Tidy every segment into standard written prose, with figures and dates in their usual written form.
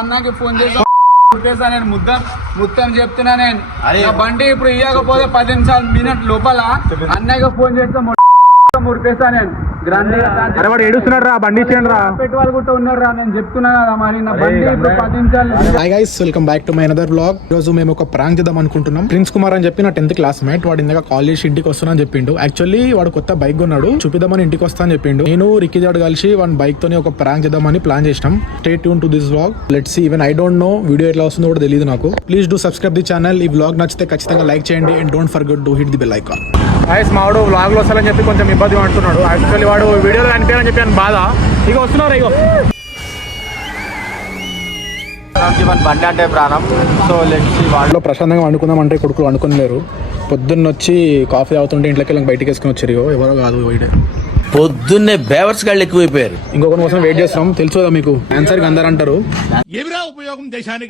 అన్నకి ఫోన్ చేసి నేను మొత్తం చెప్తున్నా నేను బండి ఇప్పుడు ఇవ్వకపోతే 10 నిమిషాలు మినిట్ లోపల అన్నయ్యకి ఫోన్ చేస్తే మురిపేస్తా నేను ఏడుస్తున్నాడు రా బండి పెట్టువాళ్ళు కూడా ఉన్నారు రా నేను చెప్తున్నా కదా మరి నా బండి ఇప్పుడు 10 నిమిషాలు. Hi guys, welcome back to my another blog. ఈ రోజు మేము ఒక ప్రాంక్ చేద్దాం అనుకుంటున్నాం. ప్రిన్స్ కుమార్ అని చెప్పి నా 10th క్లాస్మేట్. వాడు ఇందాక కాల్ చేసి ఇంటికి వస్తున్నా అని చెప్పిండు. యాక్చువల్లీ వాడు కొత్త బైక్ కొన్నాడు, చూపిద్దామని ఇంటికి వస్తా అని చెప్పిండు. నేను రిక్కిజాడు కలిసి వాడి బైక్ తోని ఒక ప్రాంక్ చేద్దామని ప్లాన్ చేసినాం. Stay tune to this vlog. Let's see. Even I don't know video ఎట్లా వస్తుందో కూడా తెలియదు నాకు. Please do subscribe the channel. ఈ వ్లాగ్ నచ్చితే ఖచ్చితంగా లైక్ చేయండి and don't forget to hit the bell icon. Guys, మావాడు వ్లాగ్ లో వస్తారని చెప్పి కొంచెం ఇబ్బంది అంటున్నాడు. యాక్చువల్లీ వాడు వీడియోలో కనిపించాలని చెప్పి అని బాధ. ఇక వస్తున్నారు ఇగో బండి అంటే ప్రాణం. సో లెట్స్ వాళ్ళు ప్రశాంతంగా వండుకుందాం అంటే కొడుకులు వండుకోలేరు. పొద్దున్న వచ్చి కాఫీ తాగుతుంటే ఇంట్లోకి వెళ్ళి బయటకి వేసుకుని వచ్చారు. ఎవరో కాదు వీడే. పొద్దున్నే బేవర్స్ గాళ్ళు ఎక్కువైపోయారు. ఇంకొకరి కోసం వెయిట్ చేస్తున్నాం. తెలుసు కదా మీకు ఆన్సర్ అందరు అంటారు. ఉపయోగం దేశానికి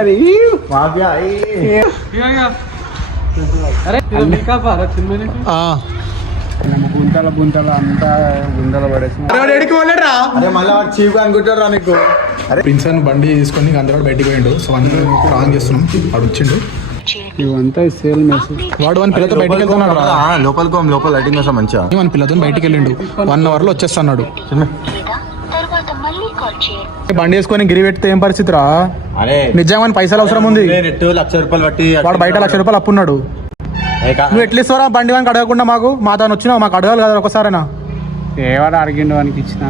గుంతల అంతా గుంతలు పడేసి ప్రిన్స్ అని బండి తీసుకొని అందరూ బయటికి పోయిండు. సో అందరూ ప్రాంక్ చేస్తున్నాం. వాడు వచ్చిండు. ఇవంతా సేల్ మెసేజ్. వాడు వన్ పిల్లతో బయటికి వెళ్తున్నాడు. లోపల లైటింగ్ వస్తా మంచిగా. వన్ పిల్లతో బయటికి వెళ్ళిండు. 1 అవర్ లో వచ్చేస్తున్నాడు. బండి వేసుకొని గిరి పెడితే ఏం పరిస్థితి రా? నిజంగా పైసలు అవసరం ఉంది. ₹1,00,000 బట్టి వాడు బయట ₹1,00,000 అప్పున్నాడు. నువ్వు ఎట్లా ఇస్తావరా బండి వానికి అడగకుండా? మాతో వచ్చినావు, మాకు అడగాలి కదా ఒకసారైనా. ఏవాడు అడిగిండు వానికి ఇచ్చిన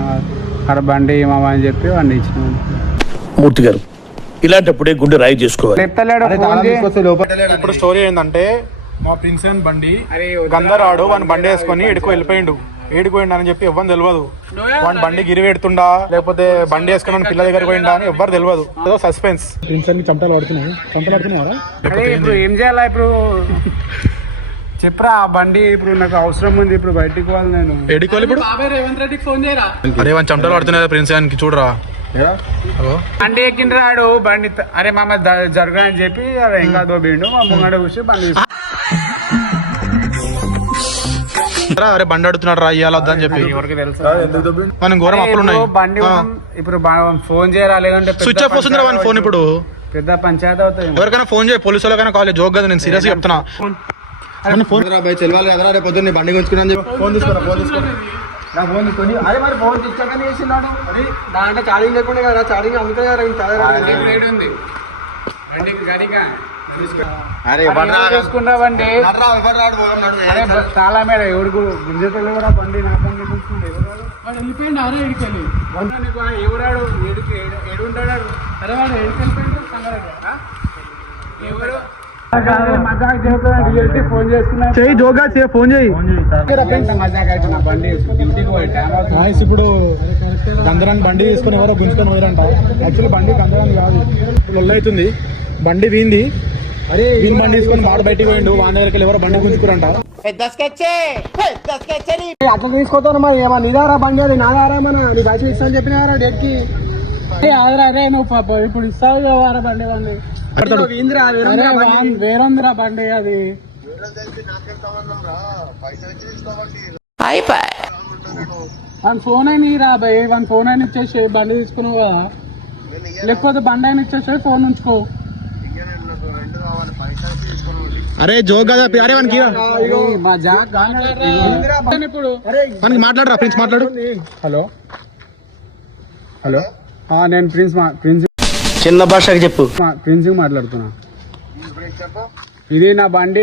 అక్కడ బండి ఏమా అని చెప్పి వాడిని ఇచ్చిన. మూర్తి గారు, ఇలాంటప్పుడే గుండె రాయి చేసుకోవాలి. ఇప్పుడు స్టోరీ ఏంటంటే, మా ప్రిన్స్ అని బండి గందరాడు వాని బండి వేసుకొని వెళ్ళిపోయిండు అని చెప్పి ఎవ్వరు తెలియదు. వాడి బండి గిరి పెడుతుండా లేకపోతే బండి వేసుకుని పిల్ల దగ్గర పోయిండా అని ఎవ్వరు తెలియదు. ఏదో సస్పెన్స్. ప్రిన్స్ అని చంటలు పడుతున్నాయి. ఇప్పుడు ఏం చేయాలా? ఇప్పుడు చెప్పరా ఆ బండి ఇప్పుడు నాకు అవసరం ఉంది. ఇప్పుడు బయటికి పోవాలి. నేను ఎడుకోవాలి ఇప్పుడు. రేవంత్ రెడ్డికి ఫోన్ చేయరా? అరే వాని చంటలు పడుతున్నాయి ప్రిన్స్ అని చూడరా. బండి ఎక్కిండి రాడు బండి. అరే మామ జరగని చెప్పి ఇంకా దోబిండు. మా ముంగడ కూర్చి బండి అరే బండి అడుగుతున్నాడు రా ఇవ్వాలని చెప్పి. ఎవరికి తెలుసు మనం ఘోరం అప్పులు ఉన్నాయి. బండి ఇప్పుడు ఫోన్ చేయరా? లేదంటే స్విచ్ ఆఫ్ వస్తుంది వాని ఫోన్. ఇప్పుడు పెద్ద పంచాయతీ అవుతుంది. ఎవరికైనా ఫోన్ చేయి, పోలీసు వాళ్ళకైనా కాల్ చేయి. జోక్ కదా, నేను సీరియస్ చెప్తున్నా. తెలియాలి కదా రేపు పొద్దున్న బండి గుంచుకున్నా. ఫోన్ తీసుకుని అదే మరి ఫోన్ తెచ్చాకనే చేసినాడు. దాంట్లో చార్జింగ్ లేకుండా కదా, చార్జింగ్ అందుకే ఉంది. చూసుకుంటావండి చాలా మేడ ఎవరికి గుంజతలు కూడా బండి నా బండి చూసుకుంటే వెళ్ళిపోయింది. అరే ఎడికెళ్ళి ఎవరాడు ఏడుంటాడు? అరే వాడు ఎడికెళ్ళిపోయింది. ఎవరు ఫోన్ చేస్తున్నా? ఫోన్ చేయి. ఇప్పుడు గందరాన్ని బండి తీసుకుని ఎవరో గుంజుకొని వదలంట. యాక్చువల్లీ బండి గందరాన్ని కాదు, అవుతుంది. బండి వీంది. అరే వీని బండి తీసుకొని వాడు బయటికి పోయిండు. వాని దగ్గరికి ఎవరో బండి గుంజుకురంట. అట్లా తీసుకోతాను మరి. ఏమన్నా నిదారా బండి? అది నాదారా? మన నీ బయట ఇస్తా అని చెప్పినారా డేట్ కి? అదే నువ్వు ఇప్పుడు ఇస్తావు కదా బండి. వేరందిరా బండి అది. వన్ ఫోన్ అయినా రా భయ్, వన్ ఫోన్ అయినా ఇచ్చేసి బండి తీసుకున్నావు కదా. లేకపోతే బండి అయినా ఇచ్చేసి ఫోన్ ఉంచుకో. అరే జోక్ కదా. అరే వానికి ఇప్పుడు మనకి మాట్లాడరా ప్రిన్స్, మాట్లాడు. హలో నేను ప్రిన్స్ చిన్న భాషకి చెప్పు. ప్రిన్స్ మాట్లాడుతున్నా. ఇది నా బండి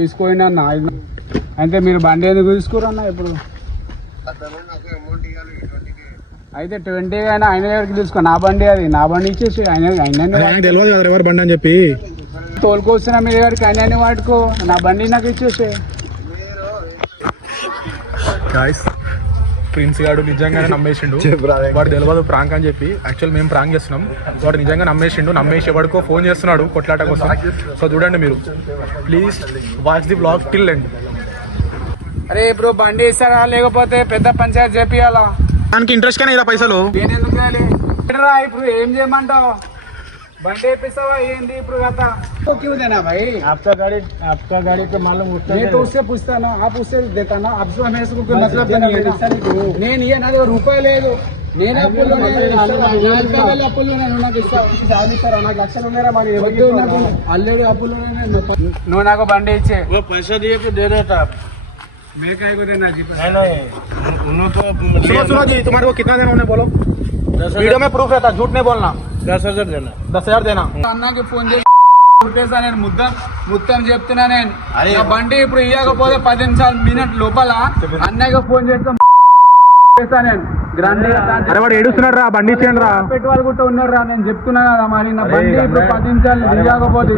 తీసుకోయినా అంటే మీరు బండి ఎందుకు తీసుకోరన్నా? ఇప్పుడు అయితే 20 అయినా ఆయన దగ్గరికి తీసుకో. నా బండి అది, నా బండి ఇచ్చేసి ఆయన తెలియదు కదా ఎవరు బండి అని చెప్పి తోలుకొస్తున్నా మీ దగ్గరికి. ఆయన వాడుకో, నా బండి నాకు ఇచ్చేసి. ప్రిన్స్ గాడు నిజంగానే నమ్మేసిండు. వాడు తెలియదు ప్రాంక్ అని చెప్పి. యాక్చువల్ మేము ప్రాంక్ చేస్తున్నాం. వాడు నిజంగా నమ్మేసి వాడికో ఫోన్ చేస్తున్నాడు కొట్లాట కోసం. సో చూడండి మీరు, please watch the blog till end. అరే ఇప్పుడు బండి ఇస్తారా లేకపోతే పెద్ద పంచాయతీ చేపియాలా? దానికి ఇంట్రెస్ట్ కానీ ఇలా పైసలు నేను ఎందుకు ఇప్పుడు ఏం చేయమంటావు? బండి వేపిస్తావా ఏంది ఇప్పుడు కథ क्यों देना भाई आपका गाड़ी पे मालूम मैं तो उससे पूछता ना आप उससे देता ना अब से मेरे को कोई मतलब नहीं है నేను ఇయ్య నా దగ్గర రూపాయి లేదు నేను అప్పుల్లోనే నాకు ఇస్తాను నాకు లక్షలు ఉన్నారా మరి ఆల్రెడీ అప్పుల్లోనే నువ్వు నాకు బండి ఇచ్చే वो पैसा दिए तो दे देता मैं काय को देना जी नहीं उन्होंने तो सुनो जी तुम्हारे को कितना देना उन्हें बोलो वीडियो में प्रूफ रहता झूठ नहीं बोलना 10,000 देना 10,000 देना అన్నకి ఫోన్ చేసి కొట్టేసా నేను మొత్తం చెప్తున్నా నేను నా బండి ఇప్పుడు ఇయ్యకపోతే 10 నిమిషాలు మినిట్ లోపల అన్నయ్యకి ఫోన్ చేస్తా నేను గ్రాండ్ అరే వాడు ఏడుస్తున్నాడు రా బండి ఇచ్చేయండి రా పెట్టి వాళ్ళు కూడా ఉన్నారు రా నేను చెప్తున్నా కదా మరి నా బండి ఇప్పుడు 10 నిమిషాలు ఇయ్యకపోతే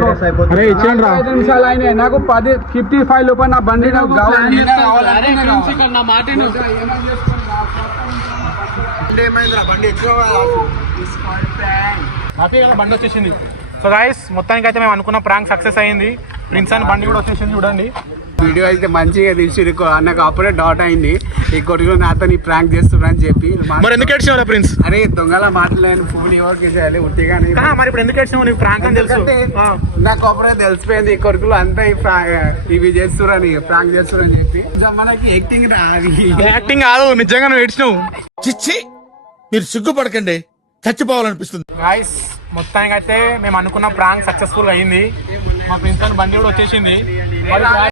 అరే ఇచ్చేయండి రా 5 నిమిషాలు అయినాయి నాకు 55 లోపల నా బండి నాకు కావాలి నా మాట ఏమైందిరా బండి ఎక్కువ బండి వచ్చేసింది సో గైస్ మొత్తానికి అయితే మేము అనుకున్న ప్రాంక్ సక్సెస్ అయింది ప్రిన్స్ అని బండి కూడా వచ్చేసింది చూడండి వీడియో అయితే మంచిగా తీసి నాకు అప్పుడే డౌట్ అయింది ఈ కొడుకు నాతో నీ ప్రాంక్ చేస్తున్నా అని చెప్పి మరి ఎందుకు ఏడ్చినావు ప్రిన్స్ అరే దొంగల మాట్లాడిన ఫోన్ ఎవరికి చేయాలి ఉట్టిగానే మరి ఇప్పుడు ఎందుకు ఏడ్చినావు నీకు ప్రాంక్ అని తెలుసు నాకు అప్పుడే తెలిసిపోయింది ఈ కొడుకులు అంతా ఇవి చేస్తురని ప్రాంక్ చేస్తురని చెప్పి మనకి యాక్టింగ్ రాదు యాక్టింగ్ కాదు నిజంగా నువ్వు ఏడ్చినావు చిచ్చి మీరు సిగ్గుపడకండి చచ్చిపోవాలనిపిస్తుంది గాయస్ మొత్తానికి అయితే మేము అనుకున్న ప్రాంక్ సక్సెస్ఫుల్ అయింది మా ప్రిన్స్ అని బండి కూడా వచ్చేసింది